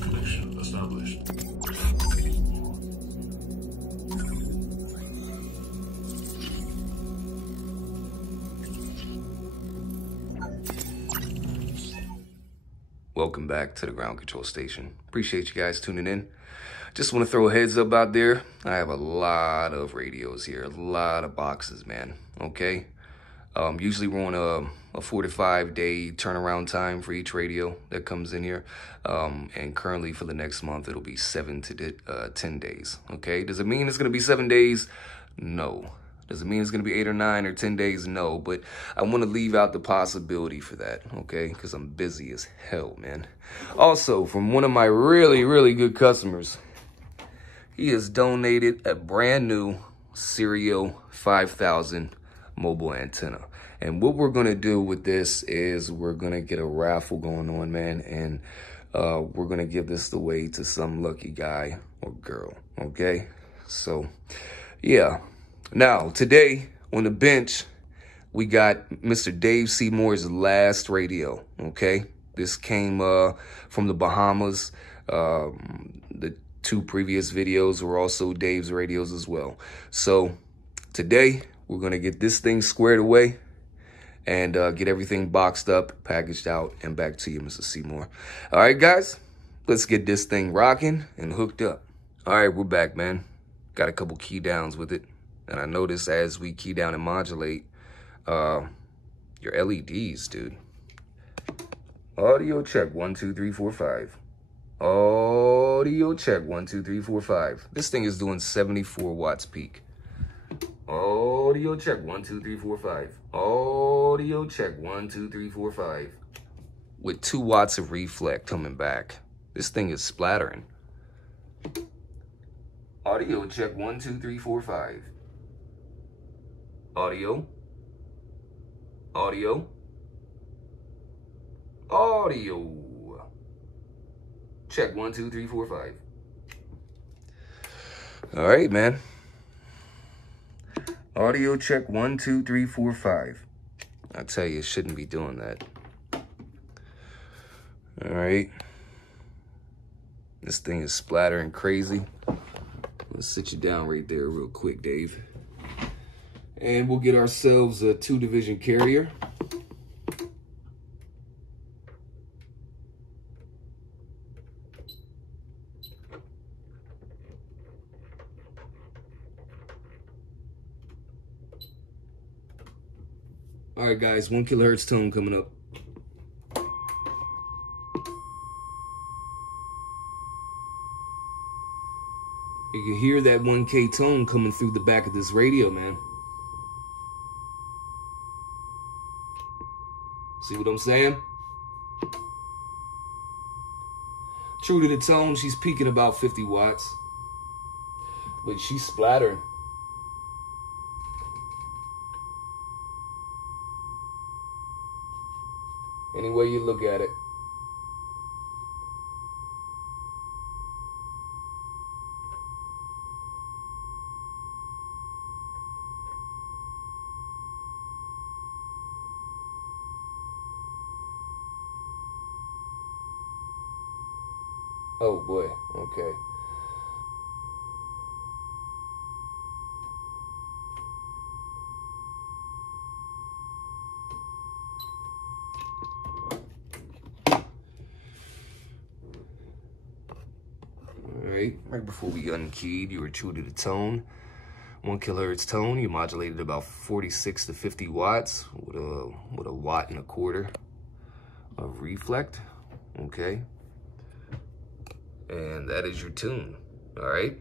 Connection established. Welcome back to the ground control station. Appreciate you guys tuning in. Just want to throw a heads up out there. I have a lot of radios here, a lot of boxes, man. Okay. Usually we're on a 4 to 5 day turnaround time for each radio that comes in here. And currently for the next month, it'll be 7 to 10 days. Okay. Does it mean it's going to be 7 days? No. Does it mean it's going to be 8 or 9 or 10 days? No, but I want to leave out the possibility for that, okay? Because I'm busy as hell, man. Also, from one of my really, really good customers, he has donated a brand new Serial 5000 mobile antenna. And what we're going to do with this is we're going to get a raffle going on, man. And we're going to give this away to some lucky guy or girl, okay? So, yeah. Now, today on the bench, we got Mr. Dave Seymour's last radio, okay? This came from the Bahamas. The 2 previous videos were also Dave's radios as well. So today, we're going to get this thing squared away and get everything boxed up, packaged out, and back to you, Mr. Seymour. All right, guys, let's get this thing rocking and hooked up. All right, we're back, man. Got a couple key downs with it. And I notice as we key down and modulate, your LEDs, dude. Audio check, 1, 2, 3, 4, 5. Audio check, 1, 2, 3, 4, 5. This thing is doing 74 watts peak. Audio check, 1, 2, 3, 4, 5. Audio check, 1, 2, 3, 4, 5. With 2 watts of reflect coming back. This thing is splattering. Audio check, 1, 2, 3, 4, 5. Audio. Audio. Audio. Check, 1, 2, 3, 4, 5. All right, man. Audio check, 1, 2, 3, 4, 5. I tell you, it shouldn't be doing that. All right. This thing is splattering crazy. Let's sit you down right there real quick, Dave. And we'll get ourselves a 2-division carrier. All right, guys, 1 kilohertz tone coming up. You can hear that 1K tone coming through the back of this radio, man. See what I'm saying? True to the tone, she's peaking about 50 watts. But she's splattering. Any way you look at it. Oh boy, okay. Right before we unkeyed, you were true to the tone. 1 kilohertz tone, you modulated about 46 to 50 watts with a watt and a quarter of reflect, okay? And that is your tune, all right?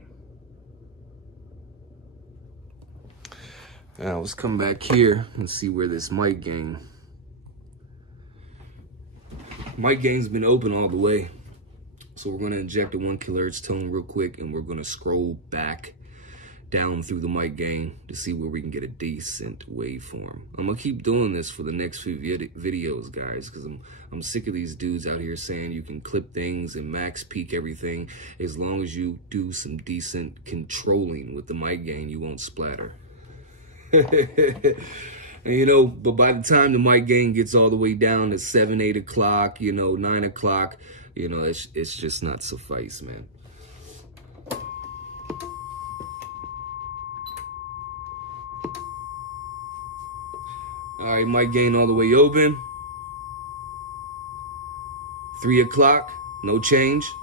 Now let's come back here and see where this mic gain's been open all the way. So we're gonna inject a 1 kilohertz tone real quick, and we're gonna scroll back down through the mic gain to see where we can get a decent waveform. I'm gonna keep doing this for the next few videos, guys, because I'm sick of these dudes out here saying you can clip things and max peak everything. As long as you do some decent controlling with the mic gain, you won't splatter. And, you know, but by the time the mic gain gets all the way down to 7, 8 o'clock, you know, 9 o'clock, you know, it's just not suffice, man. All right, mic gain all the way open. 3 o'clock, no change.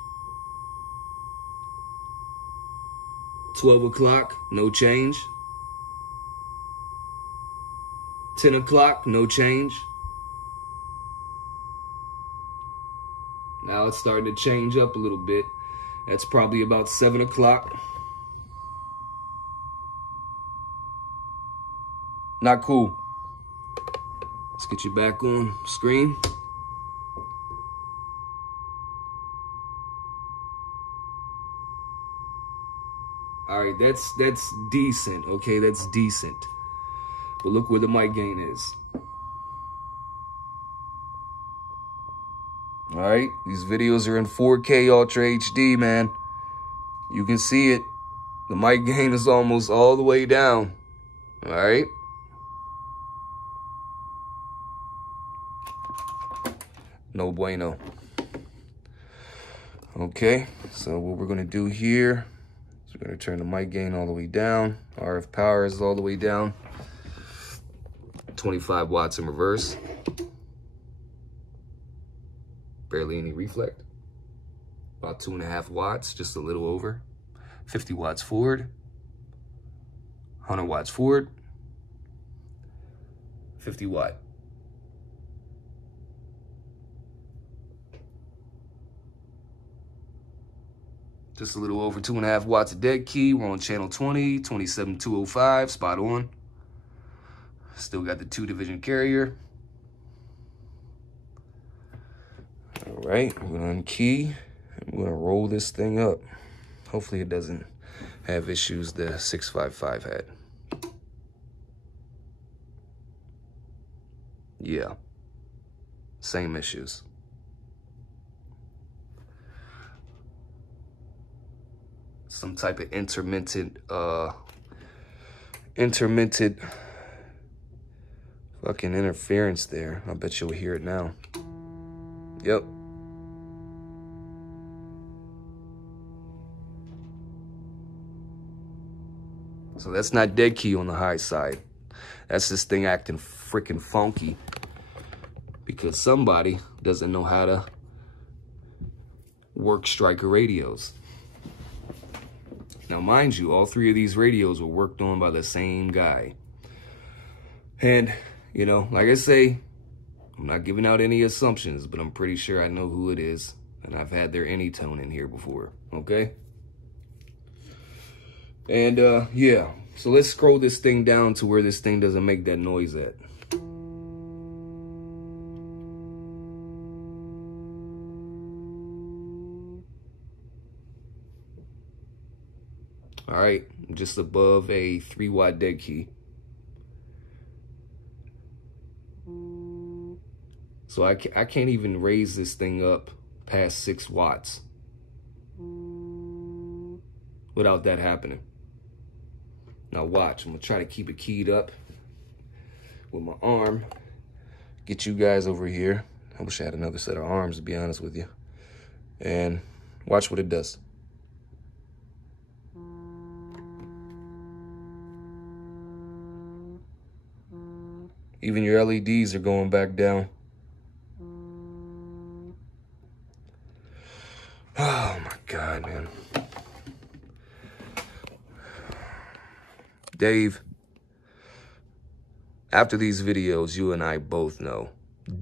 12 o'clock, no change. 10 o'clock, no change. Now it's starting to change up a little bit. That's probably about 7 o'clock. Not cool. Let's get you back on screen. All right, that's decent, okay? That's decent. But look where the mic gain is. All right, these videos are in 4K Ultra HD, man. You can see it. The mic gain is almost all the way down. All right. No bueno. Okay, so what we're gonna do here is we're gonna turn the mic gain all the way down. RF power is all the way down. 25 watts in reverse. Barely any reflect. About 2.5 watts, just a little over. 50 watts forward. 100 watts forward. 50 watt. Just a little over 2.5 watts of dead key. We're on channel 20, 27205, spot on. Still got the 2-division carrier. All right, we're gonna unkey and we're gonna roll this thing up. Hopefully it doesn't have issues the 655 had. Yeah, same issues. Some type of intermittent fucking interference there. I bet you'll hear it now. Yep. So that's not dead key on the high side. That's this thing acting freaking funky because somebody doesn't know how to work Stryker radios. Now, mind you, all 3 of these radios were worked on by the same guy. And, you know, like I say, I'm not giving out any assumptions, but I'm pretty sure I know who it is. And I've had their Anytone in here before, okay? And, yeah. So let's scroll this thing down to where this thing doesn't make that noise at. All right, just above a 3-watt dead key. So I can't even raise this thing up past 6 watts without that happening. Now watch, I'm gonna try to keep it keyed up with my arm. Get you guys over here. I wish I had another set of arms, to be honest with you. And watch what it does. Even your LEDs are going back down. Oh my God, man. Dave, after these videos, you and I both know,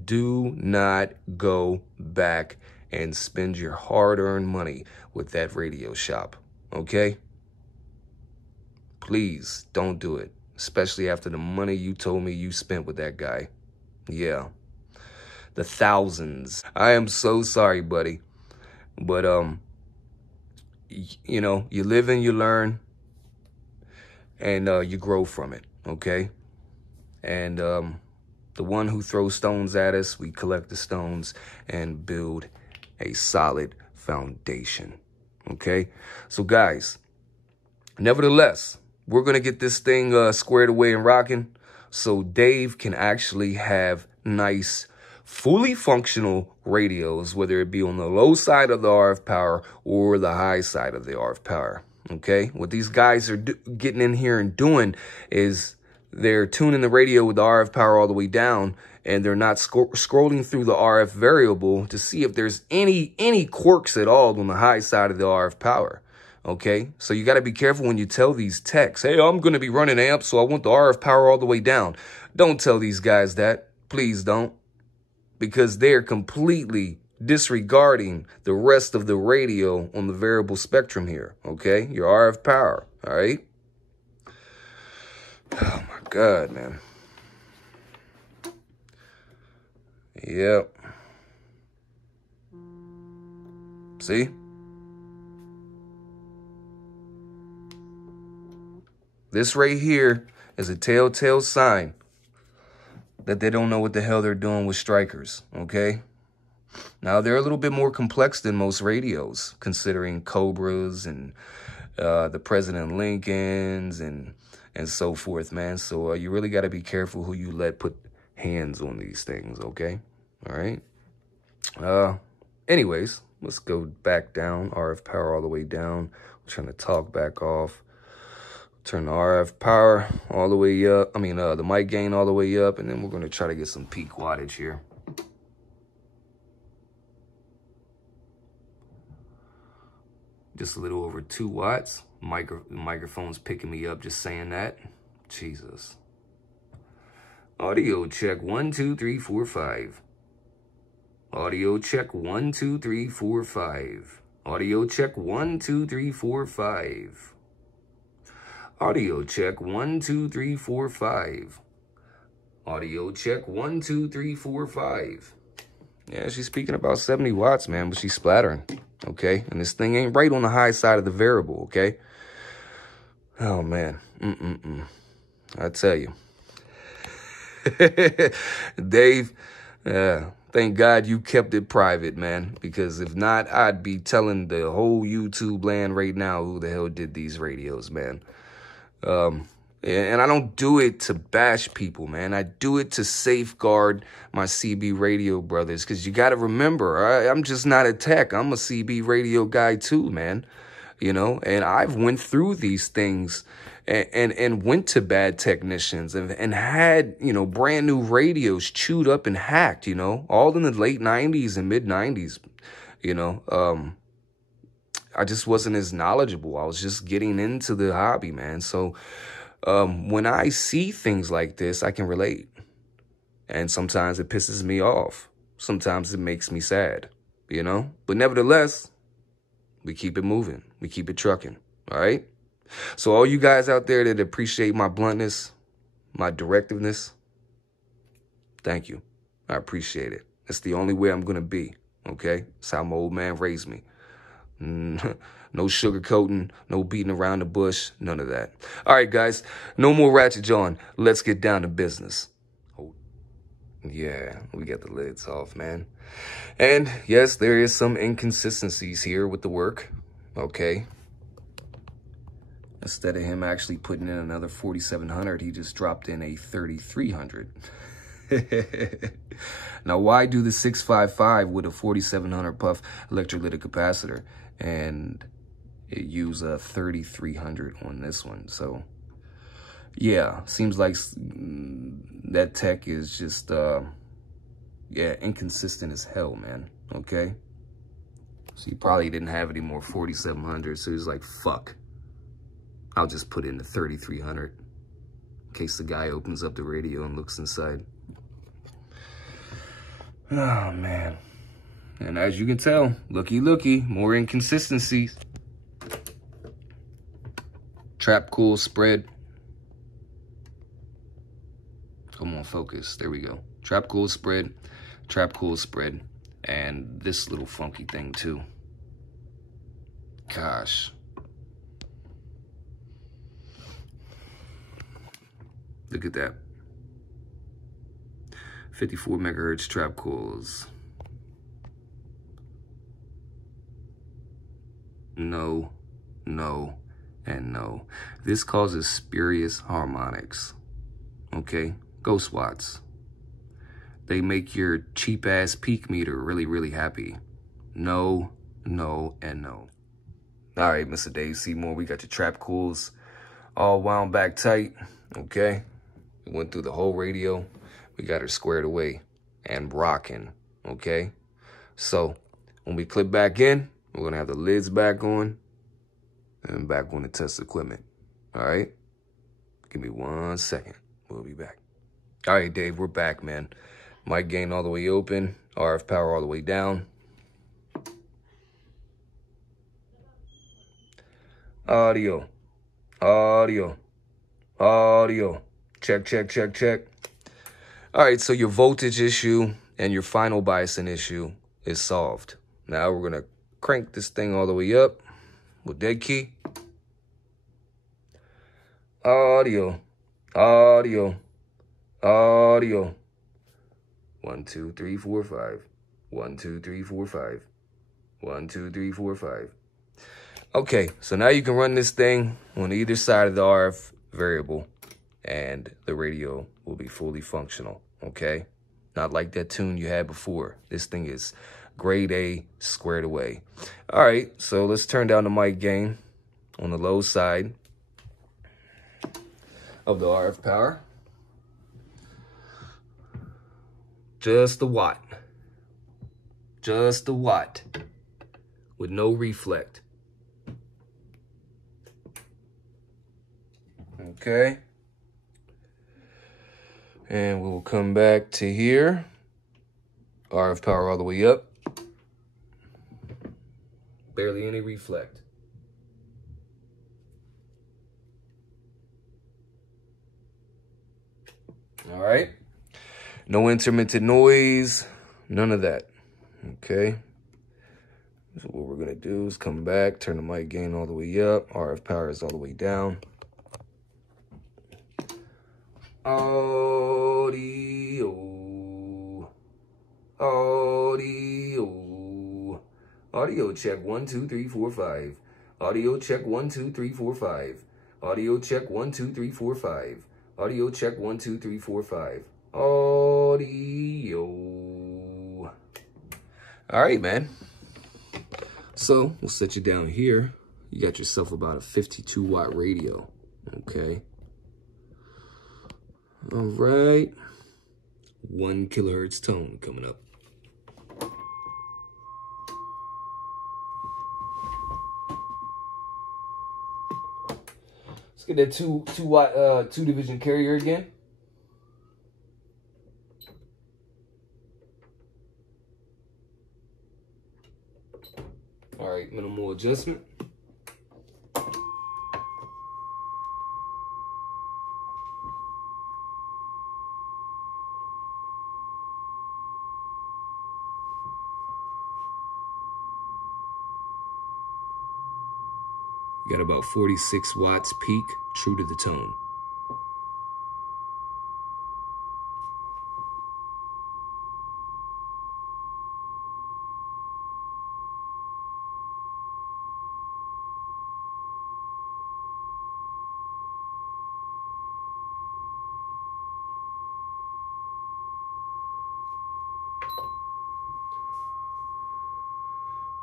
do not go back and spend your hard-earned money with that radio shop, okay? Please don't do it. Especially after the money you told me you spent with that guy. Yeah. The thousands. I am so sorry, buddy. But, you know, you live and you learn. And you grow from it, okay? And the one who throws stones at us, we collect the stones and build a solid foundation, okay? So, guys, nevertheless, we're going to get this thing squared away and rocking so Dave can actually have nice, fully functional radios, whether it be on the low side of the RF power or the high side of the RF power. Okay, what these guys are getting in here and doing is they're tuning the radio with the RF power all the way down, and they're not scrolling through the RF variable to see if there's any quirks at all on the high side of the RF power. Okay, so you got to be careful when you tell these techs, hey, I'm going to be running amps, so I want the RF power all the way down. Don't tell these guys that. Please don't. Because they're completely disregarding the rest of the radio on the variable spectrum here. Okay, your RF power. All right. Oh, my God, man. Yep. See? This right here is a telltale sign that they don't know what the hell they're doing with Strykers, okay? Now, they're a little bit more complex than most radios, considering Cobras and the President Lincolns and so forth, man. So you really got to be careful who you let put hands on these things, okay? All right? Anyways, let's go back down. RF power all the way down. I'm trying to talk back off. Turn the RF power all the way up. The mic gain all the way up. And then we're going to try to get some peak wattage here. Just a little over 2 watts. Microphone's picking me up just saying that. Jesus. Audio check 1, 2, 3, 4, 5. Audio check 1, 2, 3, 4, 5. Audio check 1, 2, 3, 4, 5. Audio check 1, 2, 3, 4, 5. Audio check 1, 2, 3, 4, 5. Yeah, she's speaking about 70 watts, man, but she's splattering, okay? And this thing ain't right on the high side of the variable, okay? Oh, man. I tell you. Dave, thank God you kept it private, man, because if not, I'd be telling the whole YouTube land right now who the hell did these radios, man. And I don't do it to bash people, man. I do it to safeguard my CB radio brothers, because you got to remember, I'm just not a tech. I'm a CB radio guy too, man. You know, and I've went through these things and went to bad technicians and had, you know, brand new radios chewed up and hacked, you know, all in the late 90s and mid 90s, you know. I just wasn't as knowledgeable. I was just getting into the hobby, man. So when I see things like this, I can relate. And sometimes it pisses me off. Sometimes it makes me sad, you know. But nevertheless, we keep it moving. We keep it trucking, all right? So all you guys out there that appreciate my bluntness, my directiveness, thank you. I appreciate it. It's the only way I'm going to be, okay? It's how my old man raised me. No sugarcoating, no beating around the bush, none of that. All right, guys, no more ratchet on. Let's get down to business. Oh, yeah, we got the lids off, man. And yes, there is some inconsistencies here with the work, okay? Instead of him actually putting in another 4700, he just dropped in a 3300. Now, why do the 655 with a 4700 puff electrolytic capacitor and use a 3300 on this one? So, yeah, seems like that tech is just, yeah, inconsistent as hell, man, okay? So he probably didn't have any more 4700, so he's like, fuck. I'll just put in the 3300 in case the guy opens up the radio and looks inside. Oh, man. And as you can tell, looky, more inconsistencies. Trap cool spread. Come on, focus. There we go. Trap cool spread, and this little funky thing too. Gosh. Look at that. 54 megahertz trap coils. No, and no. This causes spurious harmonics, okay? Ghost watts. They make your cheap-ass peak meter really, really happy. No, no, and no. All right, Mr. Dave Seymour, we got your trap cools all wound back tight, okay? We went through the whole radio. We got her squared away and rocking, okay? So when we clip back in, we're gonna have the lids back on and back on the test equipment, all right? Give me 1 second. We'll be back. All right, Dave, we're back, man. Mic gain all the way open, RF power all the way down. Audio, audio, audio. Check, check, check, check. All right, so your voltage issue and your final biasing issue is solved. Now we're gonna crank this thing all the way up with dead key. Audio, audio, audio. 1, 2, 3, 4, 5. 1, 2, 3, 4, 5. 1, 2, 3, 4, 5. Okay, so now you can run this thing on either side of the RF variable and the radio will be fully functional, okay? Not like that tune you had before. This thing is grade A, squared away. All right, so let's turn down the mic gain on the low side of the RF power. Just a watt. Just a watt with no reflect. Okay. And we'll come back to here. RF power all the way up. Barely any reflect. All right. No intermittent noise. None of that. Okay. So what we're going to do is come back, turn the mic gain all the way up. RF power is all the way down. Audio, audio, audio check 1 2 3 4 5. Audio check 1 2 3 4 5. Audio check 1 2 3 4 5. Audio check 1 2 3 4 5. Audio. All right, man. So we'll set you down here. You got yourself about a 52 watt radio. Okay. All right, 1 kilohertz tone coming up. Let's get that 2 watt 2 division carrier again. All right, minimal adjustment. You got about 46 watts peak, true to the tone.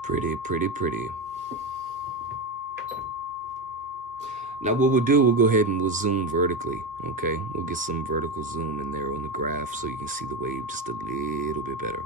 Pretty, pretty, pretty. Now what we'll do, we'll go ahead and we'll zoom vertically, okay? We'll get some vertical zoom in there on the graph so you can see the wave just a little bit better.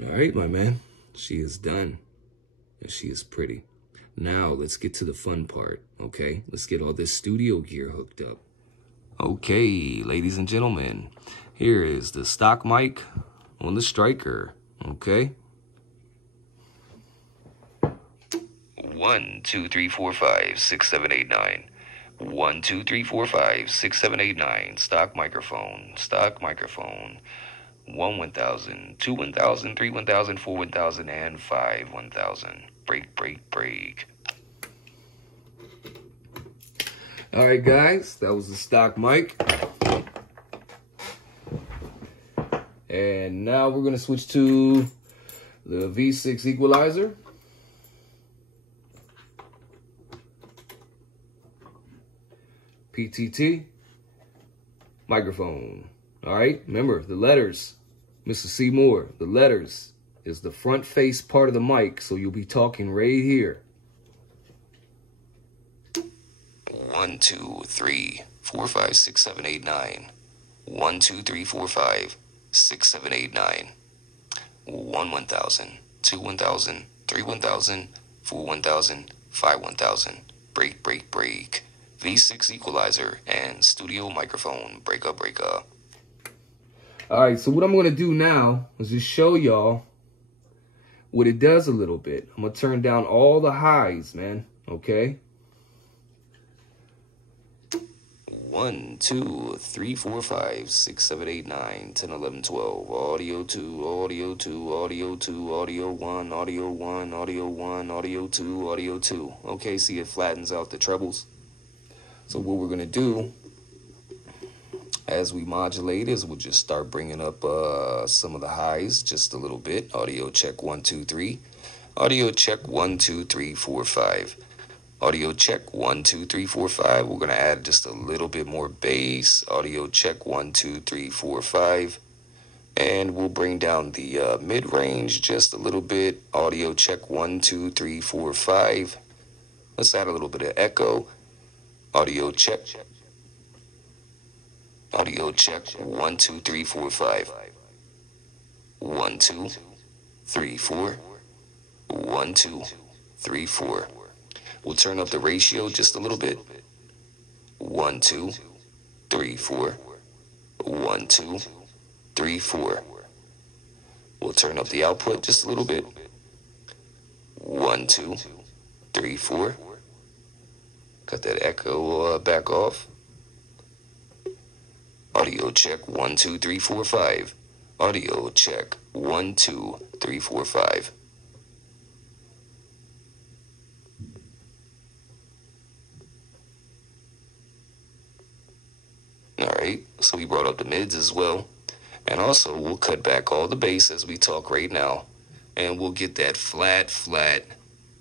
All right, my man. She is done. And she is pretty. Now let's get to the fun part, okay? Let's get all this studio gear hooked up. Okay, ladies and gentlemen, here is the stock mic on the Stryker, okay? 1, 2, 3, 4, 5, 6, 7, 8, 9. 1, 2, 3, 4, 5, 6, 7, 8, 9. Stock microphone, stock microphone. 1, 1000, 2, 1000, 3, 1000, 4, 1000, and 5, 1000. Break, break, break. All right, guys, that was the stock mic. And now we're going to switch to the V6 equalizer. PTT microphone. All right, remember the letters, Mr. Seymour, the letters is the front face part of the mic, so you'll be talking right here. 1, 2, 3, 4, 5, 6, 7, 8, 9. 1, 2, 3, 4, 5, 6, 7, 8, 9. 1, 1000, 2, 1000, 3, 1000, 4, 1000, 5, 1000. Break, break, break. V6 equalizer and studio microphone. Break up, break up. All right, so what I'm going to do now is just show y'all what it does a little bit. I'm going to turn down all the highs, man, okay? 1, 2, 3, 4, 5, 6, 7, 8, 9, 10, 11, 12. Audio 2, audio 2, audio 2, audio 1, audio 1, audio 1, audio 2, audio 2. Okay, see it flattens out the trebles. So what we're going to do as we modulate is we'll just start bringing up some of the highs just a little bit. Audio check 1, 2, 3. Audio check 1, 2, 3, 4, 5. Audio check 1, 2, 3, 4, 5. We're going to add just a little bit more bass. Audio check 1, 2, 3, 4, 5. And we'll bring down the mid-range just a little bit. Audio check 1, 2, 3, 4, 5. Let's add a little bit of echo. Audio check. Audio check 1, 2, 3, 4, 5. 1, 2, 3, 4. 1, 2, 3, 4. We'll turn up the ratio just a little bit. 1, 2, 3, 4. 1, 2, 3, 4. We'll turn up the output just a little bit. 1, 2, 3, 4. Cut that echo back off. Audio check 1, 2, 3, 4, 5. Audio check 1, 2, 3, 4, 5. All right, so we brought up the mids as well. And also we'll cut back all the bass as we talk right now. And we'll get that flat, flat,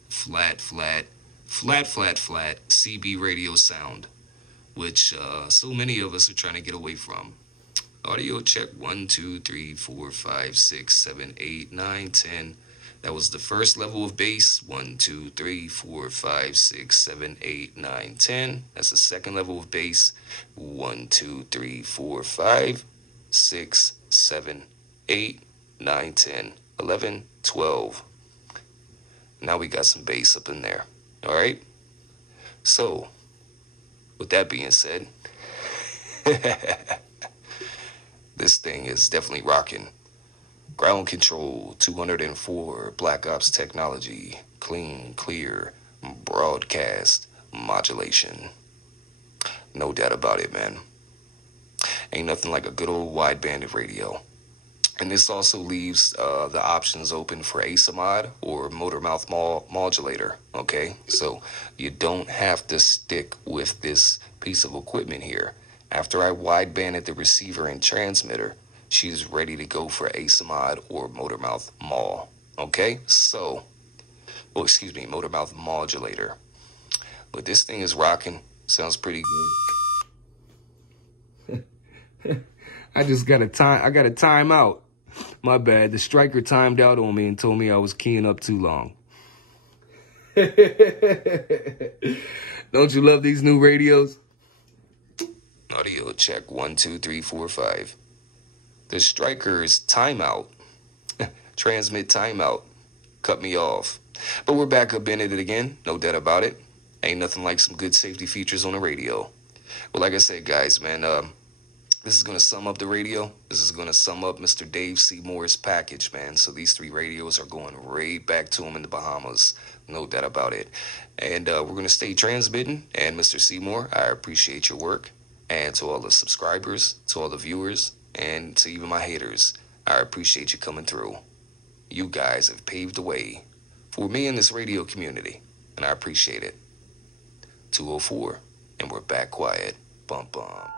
flat, flat, flat, flat, flat CB radio sound, which so many of us are trying to get away from. Audio check 1, 2, 3, 4, 5, 6, 7, 8, 9, 10. That was the first level of bass. 1, 2, 3, 4, 5, 6, 7, 8, 9, 10. That's the second level of bass. 1, 2, 3, 4, 5, 6, 7, 8, 9, 10, 11, 12. Now we got some bass up in there. All right. So, with that being said, this thing is definitely rocking. Ground control 204, Black Ops technology, clean, clear, broadcast, modulation. No doubt about it, man. Ain't nothing like a good old wide-banded radio. And this also leaves the options open for ASA mod or motor mouth modulator, okay? So you don't have to stick with this piece of equipment here. After I widebanded the receiver and transmitter, she's ready to go for ASA mod or motor mouth mod, okay? So, well, excuse me, motor mouth modulator. But this thing is rocking. Sounds pretty good. I got a timeout. My bad. The Stryker timed out on me and told me I was keying up too long. Don't you love these new radios? Audio check 1, 2, 3, 4, 5. The Stryker's timeout. Transmit timeout. Cut me off. But we're back up in it again, no doubt about it. Ain't nothing like some good safety features on the radio. Well, like I said, guys, man, this is going to sum up the radio. This is going to sum up Mr. Dave Seymour's package, man. So these 3 radios are going right back to him in the Bahamas. No doubt about it. And we're going to stay transmitting. And Mr. Seymour, I appreciate your work. And to all the subscribers, to all the viewers, and to even my haters, I appreciate you coming through. You guys have paved the way for me in this radio community, and I appreciate it. 204, and we're back quiet. Bum bum.